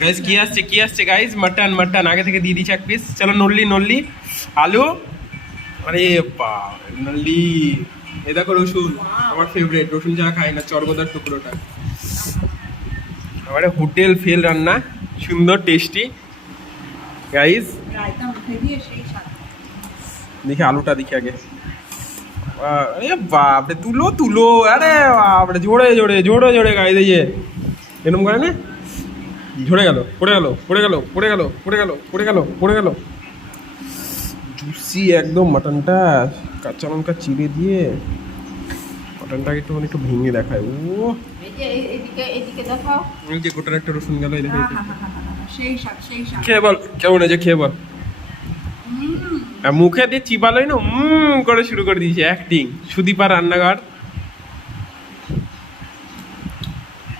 Guys কি আসছে guys, mutton আগে থেকে দিয়ে দিচ্ছি এক পিস। চলো নল্লি আলু, আরে বাপ নল্লি। এ দেখো রসুন, আমার ফেভারিট, রসুন ছাড়া খাই না, চরগোদার টুকরোটা। আমার হোটেল ফেল রান্না, সুন্দর টেস্টি গাইস। দেখি আলুটা দেখি আগে। আরে বাপরে, তুলো, আরে বাপরে, জোরে গাইস। এই যে এরকম করে না, ঝরে গেল, পড়ে গেল। জুসি একদম মাটনটা, কাঁচা লঙ্কা চিড়ে দিয়ে মাটনটাকে একটু ভেঙে দেখায়। ও এদিকে দেখাও। এই যে গোটার একটা রসুন গেল, এই দেখো। সেই স্বাদ। খেয়ে বল কেমন হয়েছে, খেয়ে বল। মুখে দিয়ে চিবালোই না, করে শুরু করে দিয়েছে অ্যাক্টিং। সুদীপা রান্নাঘর।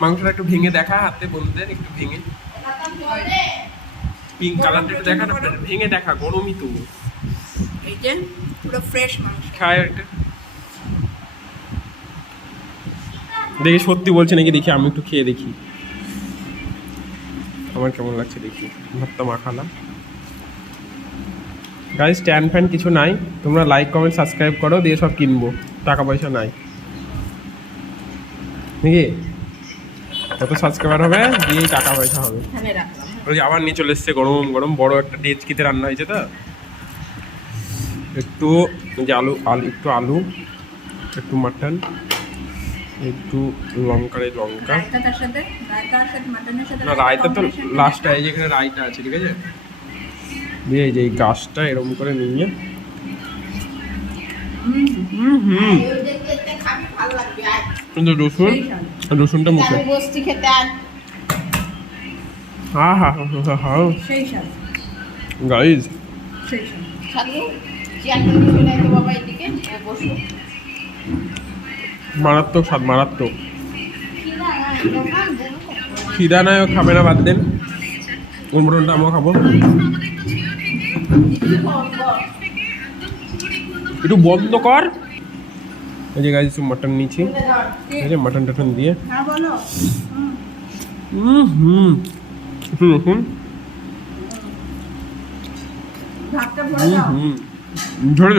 মাংসটা একটু ভেঙে দেখা হাতে, বন্ধুদের একটু ভেঙে, পিঙ্ক কালারটা একটু দেখা না, ভেঙে দেখা, গরমই তো। এই যে পুরো ফ্রেশ মাংস। খায় একটা দেখি, সত্যি বলছে নাকি দেখি, আমি একটু খেয়ে দেখি আমার কেমন লাগছে দেখি। ভাতটা মাখালাম গাইস, স্ট্যান্ড ফ্যান কিছু নাই, তোমরা লাইক কমেন্ট সাবস্ক্রাইব করো, দিয়ে সব কিনবো, টাকা পয়সা নাই নাকি? কত সাবস্ক্রাইবার হবে দিয়ে টাকা পয়সা হবে। এখানে রাখলাম। ওই যে আবার নিয়ে চলে এসছে গরম বড় একটা ডেচকিতে রান্না হয়েছে তো। একটু যে আলু একটু আলু, একটু মাটন, একটু লঙ্কা। রায়তার সাথে মাটনের সাথে না, রায়তা তো লাস্টে, এই যেখানে রায়তা আছে, ঠিক আছে। দিয়ে এই যে এই গাছটা এরকম করে নিয়ে, খাবি ভালো লাগবে। কিন্তু রসুনটা মুখে, বস্তি খেতে আয়। হা সেই স্বাদ। গাইজ সাধু চেয়ারটা নিয়ে চলে আসো বাবা, এদিকে বসো। মারাত্মক স্বাদ, মারাত্মক। খিদা নাই, খাবে না, বাদ দেন। মটনটা আমিও খাবো, একটু বন্ধ কর। এই যে গাইজ মাটন নিয়েছি, এই যে মাটন টাটন দিয়ে, একটু রসুন, ঝরে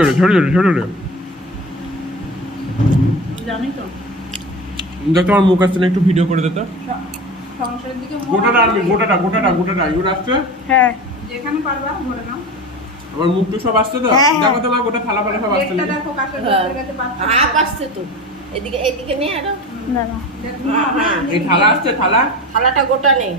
দেখ, আমার মুখ আসছে না, একটু ভিডিও করে দিতে। গোটাটা এগুলো আসছে। হ্যাঁ, যেখানে পারবা ধরে নাও। আমার মুখ তো সব আসছে তো, দেখো তোমার গোটা থালা সব আসছে না। দেখো কাছে গেছে পাঁচ আসছে তো। এদিকে নিয়ে আরো না। এই থালা আসছে, থালাটা গোটা নেই।